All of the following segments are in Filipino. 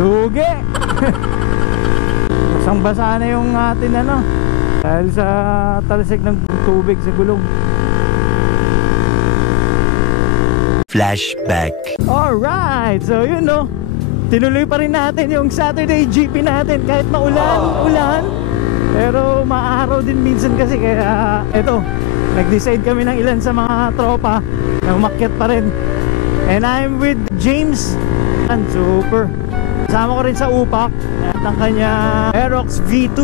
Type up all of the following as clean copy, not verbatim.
Lugi. Basang-basa na yung atin ano, dahil sa talsik ng tubig sa gulong. Flashback. Alright, so yun no, tinuloy pa rin natin yung Saturday GP natin kahit maulan, pero maaraw din minsan kasi, kaya eto, nag-decide kami ng ilan sa mga tropa na umakyat pa rin. And I'm with James. Super. Kasama ko rin sa upak at ang kanya Aerox V2.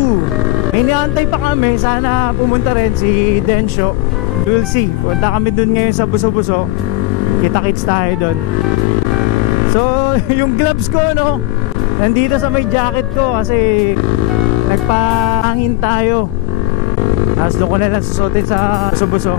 May niantay pa kami, sana pumunta rin si Densyo. We'll see, punta kami dun ngayon sa Buso-Buso. Kita-kits tayo dun. So yung gloves ko no, nandito sa may jacket ko kasi nagpahangin tayo. Tapos doon ko na lang susutin sa Buso-Buso.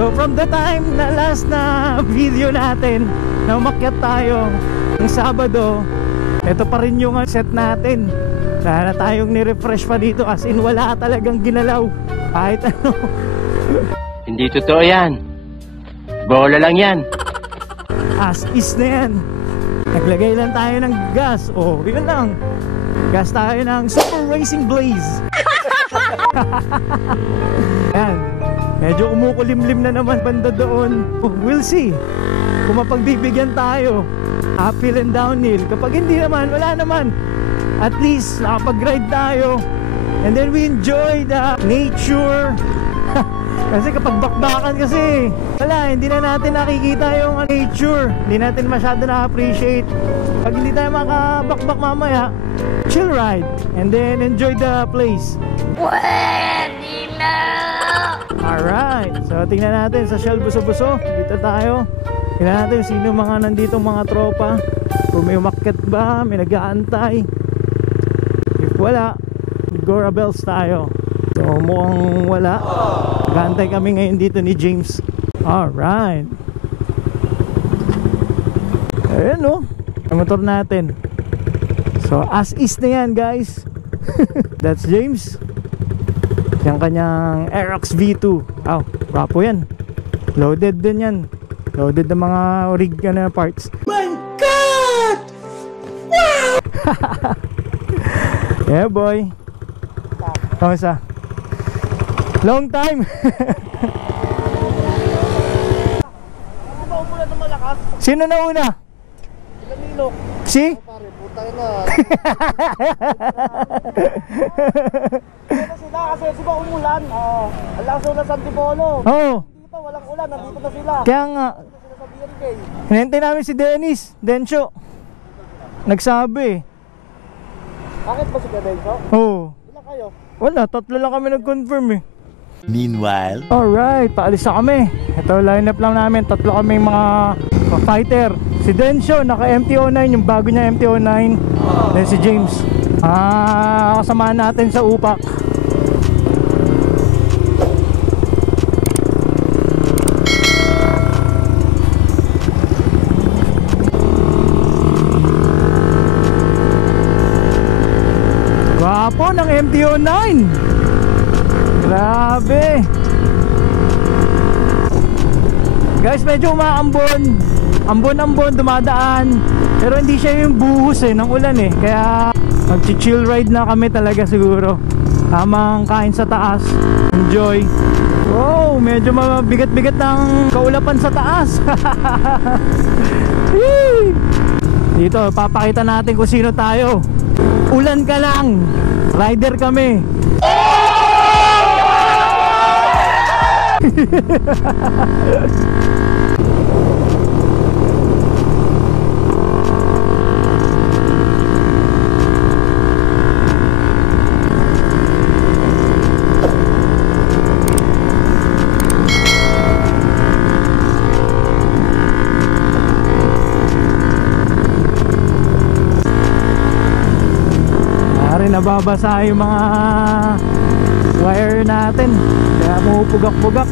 So from the time na last na video natin na umakyat tayo ng Sabado, ito pa rin yung set natin. Wala na tayong ni-refresh pa dito, as in wala talagang ginalaw kahit ano. Hindi totoo yan, bola lang yan. As is na yan. Naglagay lang tayo ng gas. Oh, yun lang, gas tayo ng Super Racing Blaze. Yan, medyo umukulimlim na naman banda doon. We'll see kung mapagbibigyan tayo uphill and downhill. Kapag hindi naman, wala naman, at least nakapag-ride tayo and then we enjoy the nature. Kasi kapag bakbakan kasi, wala, hindi na natin nakikita yung nature, hindi natin masyado na-appreciate. Pag hindi tayo makabakbak mamaya, chill ride and then enjoy the place. Pwede na! Alright, so tingnan natin sa Shell Buso-Buso. Dito tayo, tingnan natin sino mga nandito, mga tropa, kung may umakyat ba, may nag-aantay. If wala, Gora Bells tayo. So mukhang wala. Nag-aantay kami ngayon dito ni James. Alright, ayan o, ang motor natin. So as is na yan guys. That's James. Yung kanyang Aerox V2. Oh, rapo yan. Loaded din yan. Loaded na mga rig na parts. My God! Wow! Yeah boy. Kamusta? Long time. Sino na una? Si? Sila kasi siba umulan. Alas na sa Antipolo. Oo. Dito walang ulan, nandito na sila. Kaya nga. Sila sa BNK. Hinintay namin si Densyo. Nagsabi. Bakit ba si Denso? Oo. Ilan kayo? Wala, tatlo lang kami nag-confirm eh. Meanwhile, Alright, paalis na kami. Ito, line up lang namin. Tatlo kami mga fighter. Si Densyo, naka MT-09, yung bago niya MT-09. Then si James, kasama natin sa upak. Gwapo ng MT-09. Grabe. Guys, medyo umaambon. Ambon-ambon, dumadaan. Pero hindi siya yung buhos ng ulan Kaya mag-chill ride na kami talaga siguro. Tamang kain sa taas. Enjoy. Wow, medyo mabigat-bigat ng kaulapan sa taas. Dito, papakita natin kung sino tayo. Ulan ka lang, rider kami. Nababasa yung mga wire natin, kaya pumupugak-pugak.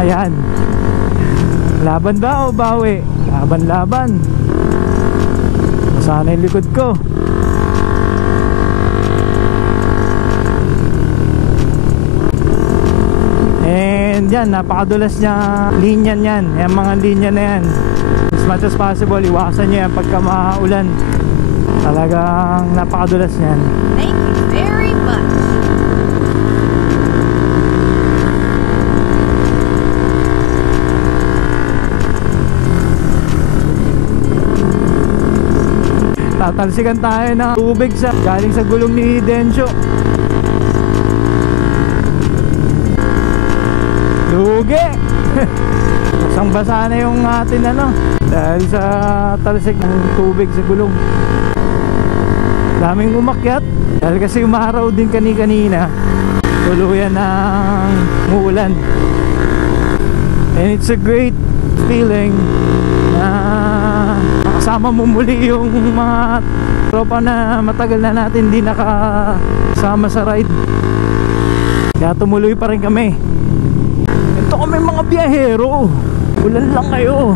Ayan, laban ba o bawi? Laban-laban. Sana yung likod ko. dyan, napakadulas niya linya niyan. Yung mga linya na yan, as much as possible, iwasan nyo yan pagka maulan. Talagang napakadulas niyan. Thank you very much. Tatalsikan tayo ng tubig galing sa gulong ni Densyo. Lugi! Basang basa na yung atin dahil sa talsik ng tubig sa gulong. Daming umakyat dahil kasi umaraw din kanina, tuluyan ng umuulan. And it's a great feeling na kasama mo muli yung mga tropa na matagal na natin hindi nakasama sa ride. Kaya tumuloy pa rin kami. Ito kami mga biyahero. Ulan lang kayo.